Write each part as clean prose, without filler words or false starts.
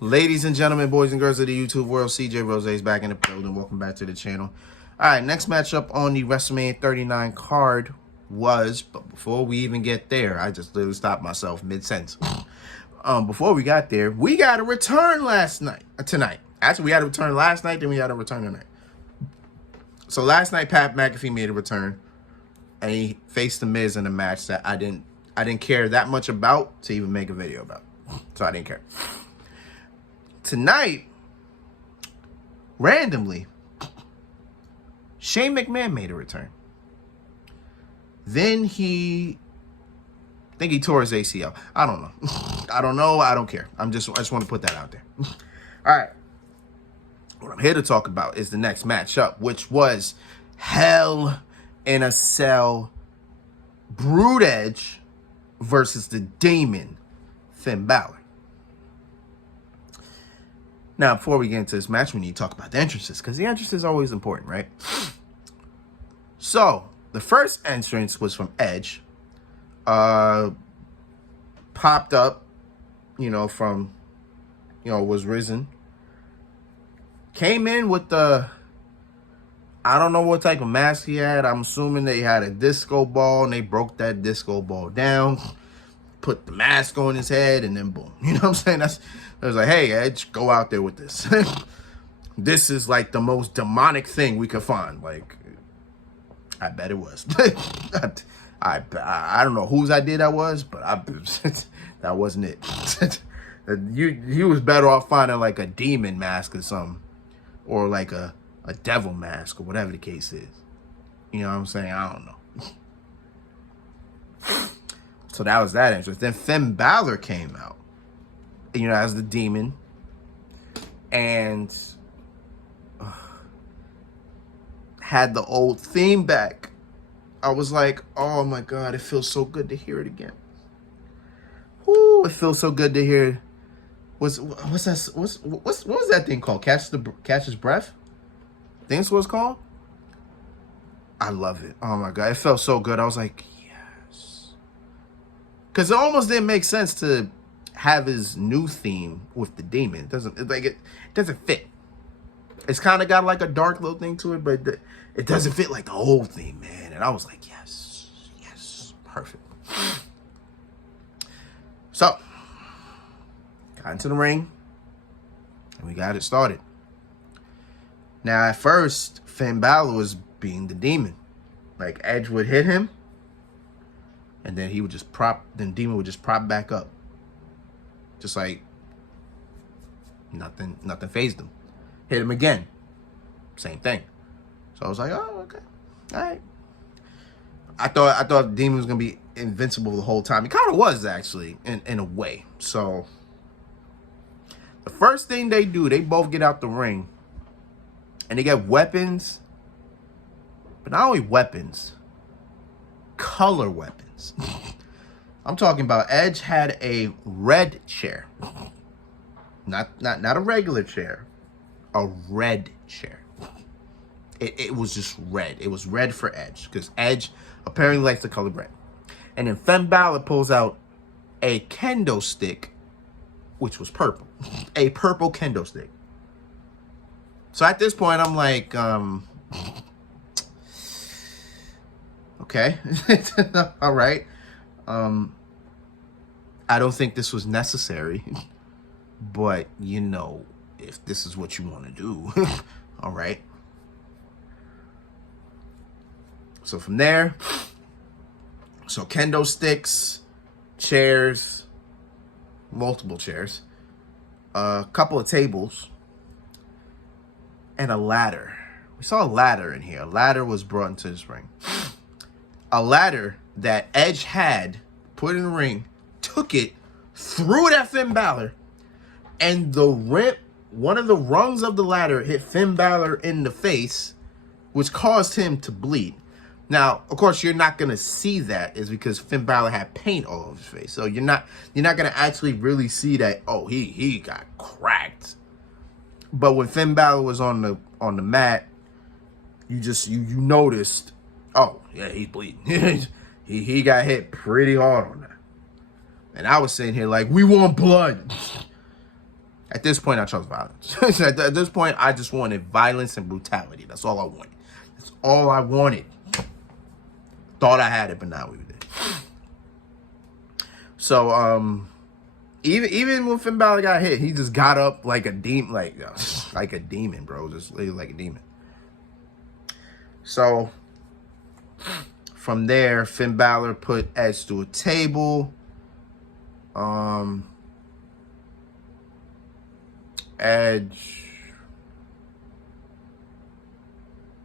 Ladies and gentlemen, boys and girls of the YouTube world, CJ Rose is back in the building. Welcome back to the channel. All right, next matchup on the WrestleMania 39 card was, but before we even get there, I just literally stopped myself mid-sentence. Before we got there, we got a return tonight. Actually, we had a return last night, then we had a return tonight. So last night, Pat McAfee made a return, and he faced The Miz in a match that I didn't care that much about to even make a video about. So I didn't care. Tonight, randomly, Shane McMahon made a return. Then I think he tore his ACL. I don't know. I don't know. I don't care. I just want to put that out there. All right. What I'm here to talk about is the next matchup, which was Hell in a Cell Brood Edge versus the Demon, Finn Balor. Now, before we get into this match, we need to talk about the entrances, because the entrance is always important, right? So, the first entrance was from Edge. Popped up, was risen. Came in with I don't know what type of mask he had. I'm assuming they had a disco ball, and they broke that disco ball down, put the mask on his head, and then boom. You know what I'm saying? I was like, hey, Edge, go out there with this. This is like the most demonic thing we could find. Like, I bet it was. I don't know whose idea that was, but that wasn't it. He was better off finding like a demon mask or something, or like a devil mask or whatever the case is. You know what I'm saying? I don't know. So that was that entrance. Then Finn Balor came out, as the demon, and had the old theme back. I was like, oh my God, it feels so good to hear it again. Ooh, it feels so good to hear. What was that thing called? Catch his breath? I think that's what it's called. I love it. Oh my God, it felt so good. I was like, yes, because it almost didn't make sense to have his new theme with the demon. It doesn't fit. It's kind of got like a dark little thing to it, but it doesn't fit like the old theme, man. And I was like, yes, perfect. So, got into the ring, and we got it started. Now, at first, Finn Balor was being the demon. Like, Edge would hit him, and then the demon would just prop back up. Just like nothing fazed him. Hit him again. Same thing. So I was like, oh, okay. All right. I thought the demon was gonna be invincible the whole time. He kind of was, actually, in a way. So the first thing they do, they both get out the ring, and they get weapons. But not only weapons, color weapons. I'm talking about Edge had a red chair. Not a regular chair. A red chair. It was just red. It was red for Edge, because Edge apparently likes the color red. And then Finn Balor pulls out a kendo stick, which was purple. A purple kendo stick. So at this point, I'm like, okay. All right. I don't think this was necessary, but if this is what you want to do, all right. So from there, kendo sticks, chairs, multiple chairs, a couple of tables, and a ladder. We saw a ladder in here. A ladder was brought into this ring. A ladder that Edge had put in the ring, took it, threw it at Finn Balor, and one of the rungs of the ladder hit Finn Balor in the face, which caused him to bleed. Now, of course, you're not gonna see that, is because Finn Balor had paint all over his face, so you're not gonna actually really see that. Oh, he got cracked. But when Finn Balor was on the mat, you noticed. Oh yeah, he's bleeding. he got hit pretty hard on that. And I was sitting here like, we want blood. At this point, I chose violence. At this point, I just wanted violence and brutality. That's all I wanted. That's all I wanted. Thought I had it, but now we did. So, even when Finn Balor got hit, he just got up like a demon, like a demon, bro. Just like a demon. So, from there, Finn Balor put Edge to a table. Edge.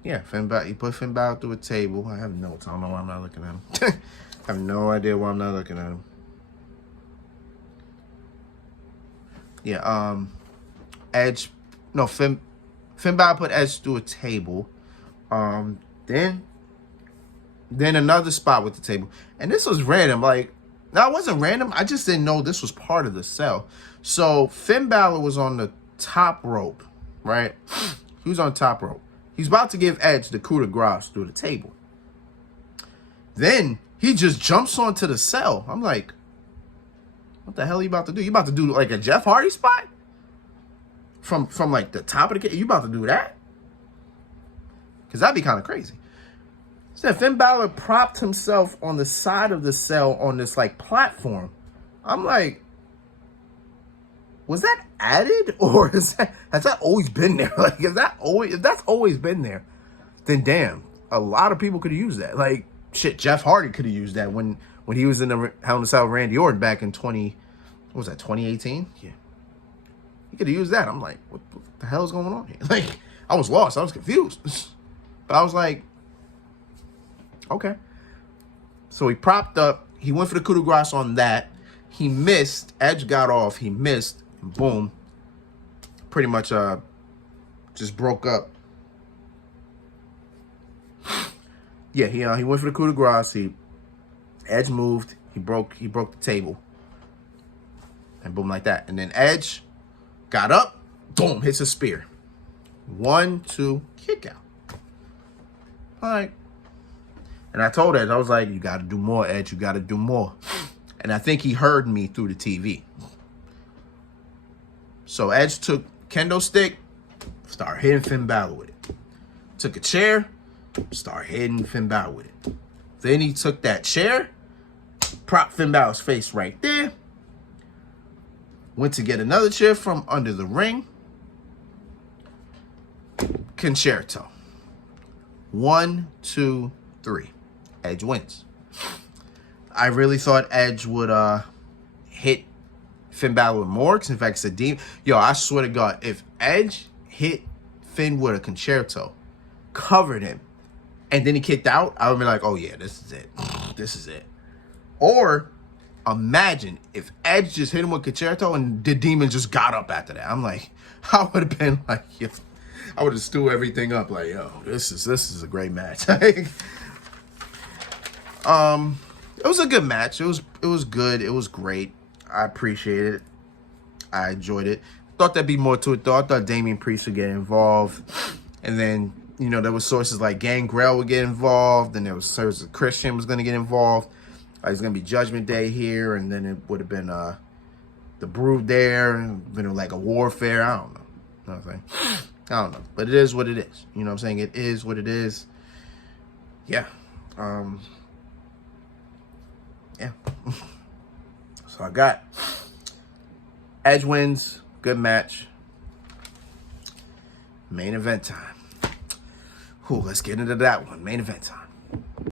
Yeah, he put Finn Balor through a table. I have notes. I don't know why I'm not looking at him. I have no idea why I'm not looking at him. Yeah, Finn Balor put Edge through a table. Then another spot with the table. And this was random. Like, no, it wasn't random. I just didn't know this was part of the cell. So Finn Balor was on the top rope, right? He was on top rope. He's about to give Edge the coup de grace through the table. Then he just jumps onto the cell. I'm like, what the hell are you about to do? You about to do like a Jeff Hardy spot? From like the top of the cage? You about to do that? Because that'd be kind of crazy. So Finn Balor propped himself on the side of the cell on this like platform. I'm like, was that added or has that always been there? Like, if that's always been there, then damn, a lot of people could have used that. Like, shit, Jeff Hardy could have used that when he was in the Hell in a Cell with Randy Orton back in 2018? Yeah. He could have used that. I'm like, what the hell is going on here? Like, I was lost. I was confused. But I was like, okay. So he propped up. He went for the coup de grace on that. He missed. Edge got off. He missed. And boom. Pretty much just broke up. Yeah, he went for the coup de grace. Edge moved. He broke the table. And boom, like that. And then Edge got up. Boom, hits a spear. 1, 2, kick out. All right. And I told Edge, I was like, you got to do more, Edge. You got to do more. And I think he heard me through the TV. So Edge took kendo stick, started hitting Finn Balor with it. Took a chair, started hitting Finn Balor with it. Then he took that chair, propped Finn Balor's face right there. Went to get another chair from under the ring. Concerto. 1, 2, 3. Edge wins. I really thought Edge would hit Finn Balor more, because in fact it's a demon. Yo, I swear to God, if Edge hit Finn with a concerto, covered him, and then he kicked out, I would be like, oh yeah, this is it. This is it. Or imagine if Edge just hit him with concerto and the demon just got up after that. I'm like, I would have been like, yo, I would have stewed everything up like, yo, this is a great match. It was a good match. It was good. It was great. I appreciated it. I enjoyed it. Thought there'd be more to it though. I thought Damian Priest would get involved. And then, there was sources like Gangrel would get involved. And there was sources Christian was going to get involved. It was going to be Judgment Day here. And then it would have been the Brood there. And been like a warfare. I don't know. You know what I'm saying? I don't know. But it is what it is. You know what I'm saying? It is what it is. Yeah. Yeah. So I got Edge wins. Good match. Main event time. Let's get into that one. Main event time.